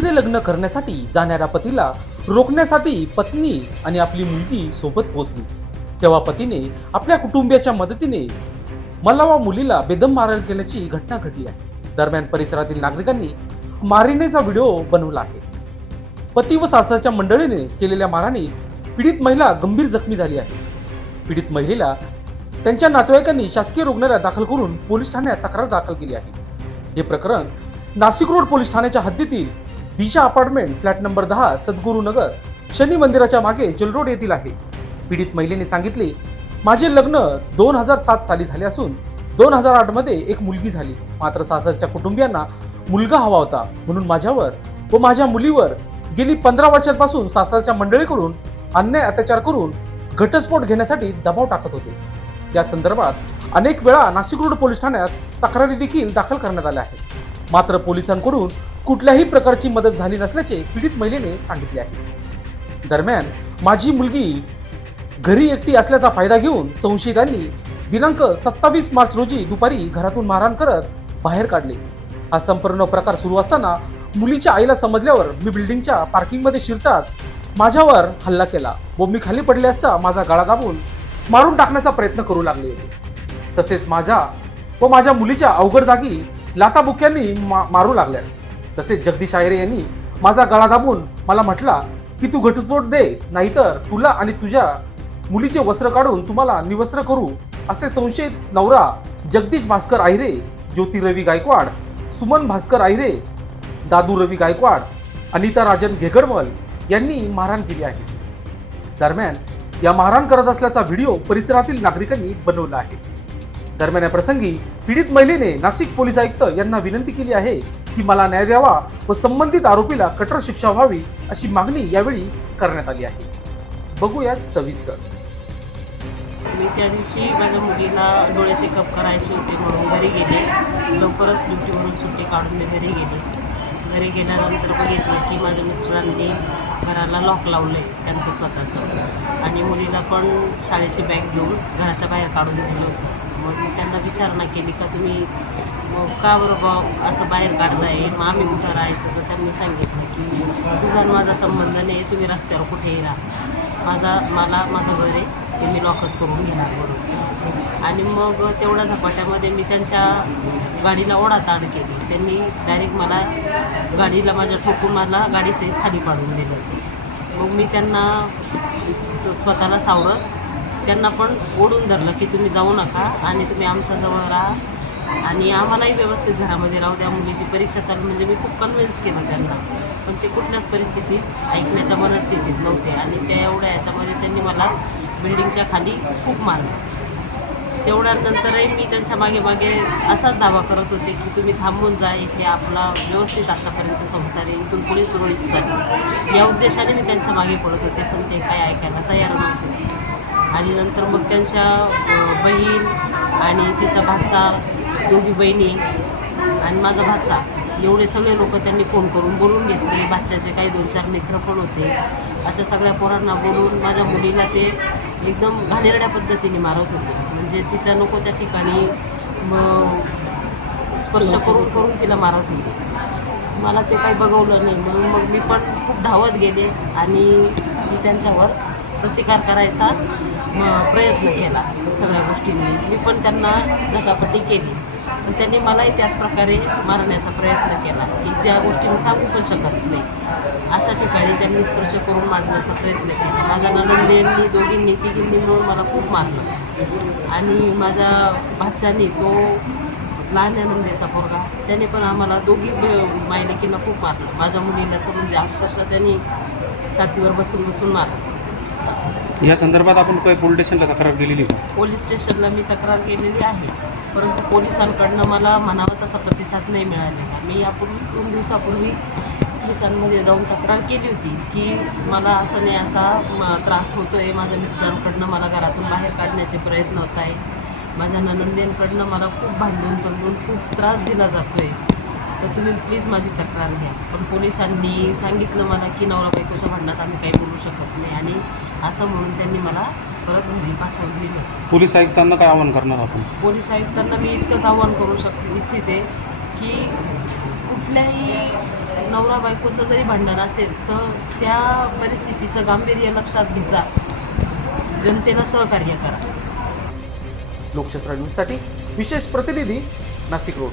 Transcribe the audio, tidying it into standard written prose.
दुसरे लग्न करण्यासाठी जाणाऱ्या पतीला रोखण्यासाठी पत्नी आणि आपली मुलगी सोबत पोहोचली. तेव्हा पतीने आपल्या कुटुंबियाच्या मदतीने मला व मुलीला बेदम मारहाण केल्याची घटना घडली आहे. दरम्यान परिसरातील नागरिकांनी मारहाणीचा व्हिडिओ बनवला आहे. पती व सासरच्या मंडळीने केलेल्या मारहाणीत पीडित महिला गंभीर जखमी झाली आहे. पीडित महिलेला त्यांच्या नातेवाईकांनी शासकीय रुग्णालयात दाखल करून पोलीस ठाण्यात तक्रार दाखल केली आहे. हे प्रकरण नाशिक रोड पोलीस ठाण्याच्या हद्दीतील दिशा अपार्टमेंट फ्लॅट नंबर 10 सद्गुरू नगर शनी मंदिराच्या मागे जलरोड येथील आहे. पीडित महिलेने सांगितले, माझे लग्न 2007 साली झाले असून 2008 मध्ये एक मुलगी झाली. मात्र सासरच्या कुटुंबियांना मुलगा हवा होता म्हणून माझ्यावर व माझ्या मुलीवर गेली 15 वर्षांपासून सासरच्या मंडळीकडून अन्याय अत्याचार करून घटस्फोट घेण्यासाठी दबाव टाकत होते. या संदर्भात अनेक वेळा नाशिक रोड पोलीस ठाण्यात तक्रारी देखील दाखल करण्यात आल्या आहेत. मात्र पोलिसांकडून कुठल्याही प्रकारची मदत झाली नसल्याचे पीडित महिलेने सांगितले आहे. दरम्यान माझी मुलगी घरी एकटी असल्याचा फायदा घेऊन संशयितांनी दिनांक 27 मार्च रोजी दुपारी घरातून मारहाण करत बाहेर काढले. हा संपूर्ण प्रकार सुरू असताना मुलीच्या आईला समजल्यावर मी बिल्डिंगच्या पार्किंगमध्ये शिरताच माझ्यावर हल्ला केला व मी खाली पडले असता माझा गळा दाबून मारून टाकण्याचा प्रयत्न करू लागले. तसेच माझ्या व माझ्या मुलीच्या अवघड जागी लाथाबुक्यांनी मारू लागल्या. तसेच जगदीश आयरे यांनी माझा गळा दाबून मला म्हटला की तू घटस्फोट दे, नाहीतर तुला आणि तुझ्या मुलीचे वस्त्र काढून तुम्हाला निवस्त्र करू, असे संशयित नवरा जगदीश भास्कर आहिरे, ज्योती रवी गायकवाड, सुमन भास्कर आहिरे, दादू रवी गायकवाड, अनिता राजन घेगडमल यांनी मारहाण केली आहे. दरम्यान या मारहाण करत असल्याचा व्हिडिओ परिसरातील नागरिकांनी बनवला आहे. दरम्यान या प्रसंगी पीडित महिलेने नाशिक पोलीस आयुक्त यांना विनंती केली आहे की मला न्याय द्यावा व संबंधित आरोपीला कठोर शिक्षा व्हावी अशी मागणी यावेळी करण्यात आली आहे. बघूयात सविस्तर. मी त्या दिवशी माझ्या मुलीला डोळे चेकअप करायचे होते म्हणून घरी गेले. लवकरच ड्युटीवरून सुट्टी काढून मी घरी गेले. घरी गेल्यानंतर बघितलं की माझ्या मिस्टरांनी घराला लॉक लावलं आहे त्यांचं स्वतःचं, आणि मुलीला पण शाळेची बॅग घेऊन घराच्या बाहेर काढून दिलं होतं. मग मी त्यांना विचारणा केली का तुम्ही का बरोबर असं बाहेर काढताय, मग आम्ही कुठं राहायचं. तर त्यांनी सांगितलं की तुझा आणि माझा संबंध नाही, तुम्ही रस्त्यावर कुठेही राहा, माझं घर आहे ते मी लॉकच करून घेणार म्हणून. आणि मग तेवढ्या झपाट्यामध्ये मी त्यांच्या गाडीला ओढाताण केली. त्यांनी डायरेक्ट मला गाडीला माझ्या ठोकून मला गाडीचे खाली पाडून दिलं. मग मी त्यांना स्वतःला सावरत त्यांना पण ओढून धरलं की तुम्ही जाऊ नका आणि तुम्ही आमच्याजवळ राहा आणि आम्हालाही व्यवस्थित घरामध्ये राहू द्या. मुलीची परीक्षा चालू म्हणजे मी खूप कन्व्हिन्स केलं त्यांना, पण ते कुठल्याच परिस्थितीत ऐकण्याच्या मनस्थितीत नव्हते. आणि त्या एवढ्या याच्यामध्ये त्यांनी मला बिल्डिंगच्या खाली खूप मारलं. तेवढ्यानंतरही मी त्यांच्या मागे असाच दावा करत होते की तुम्ही थांबून जा, इथे आपला व्यवस्थित आतापर्यंत संसार आहे, इथून पुढे सुरळीत झाली, या उद्देशाने मी त्यांच्या मागे पडत होते. पण ते काय ऐकायला तयार नव्हते. आणि नंतर मग त्यांच्या बहीण आणि तिचा भाचा, दोघी बहिणी आणि माझा भाचा, एवढे सगळे लोक त्यांनी फोन करून बोलून घेतले. भाच्याचे काही 2-4 मित्र पण होते. अशा सगळ्या पोरांना बोलून माझ्या मुलीला ते एकदम घाणेरड्या पद्धतीने मारत होते. म्हणजे तिच्या नको त्या ठिकाणी स्पर्श करून तिला मारत होते. मला ते काही बघवलं नाही म्हणून मग मी पण खूप धावत गेले आणि मी त्यांच्यावर प्रतिकार करायचा प्रयत्न केला. सगळ्या गोष्टींनी मी पण त्यांना झटापटी केली, पण त्यांनी मलाही त्याच प्रकारे मारण्याचा प्रयत्न केला की ज्या गोष्टी मी सांगू पण शकत नाही. अशा ठिकाणी त्यांनी स्पर्श करून मारण्याचा प्रयत्न केला. माझ्या नणंदेंनी, दोघींनी, तिघींनी मिळून मला खूप मारलं. आणि माझ्या भाच्यानी, तो लहान नंदेचा पोरगा, त्याने पण आम्हाला दोघी मायलेकींना खूप मारलं. माझ्या मुलीला तर म्हणजे अक्षरशः त्यांनी छातीवर बसून मारलं. या संदर्भात आपण काही पोलीस स्टेशनला तक्रार केलेली का? पोलीस स्टेशनला मी तक्रार केलेली आहे, परंतु पोलिसांकडनं मला म्हणावा तसा प्रतिसाद नाही मिळालेला. मी यापूर्वी 2 दिवसापूर्वी पोलिसांमध्ये जाऊन तक्रार केली होती की मला असं नाही असा त्रास होतो आहे, माझ्या मिस्टरांकडनं मला घरातून बाहेर काढण्याचे प्रयत्न होत आहे, माझ्या नणंदेंकडनं मला खूप भांडून तंडून खूप त्रास दिला जातो आहे, तर तुम्ही प्लीज माझी तक्रार घ्या. पण पोलिसांनी सांगितलं मला की नवरा बायकोच्या भांडणात आम्ही काही बोलू शकत नाही, आणि असं म्हणून त्यांनी मला परत घरी पाठवून दिलं. पोलीस आयुक्तांना काय आवाहन करणार आपण? पोलीस आयुक्तांना मी इतकंच आवाहन करू इच्छिते की कुठल्याही नवरा बायकोचं जरी भांडण असेल तर त्या परिस्थितीचं गांभीर्य लक्षात घेता जनतेला सहकार्य करा. लोकशास्त्र न्यूजसाठी विशेष प्रतिनिधी नाशिक रोड.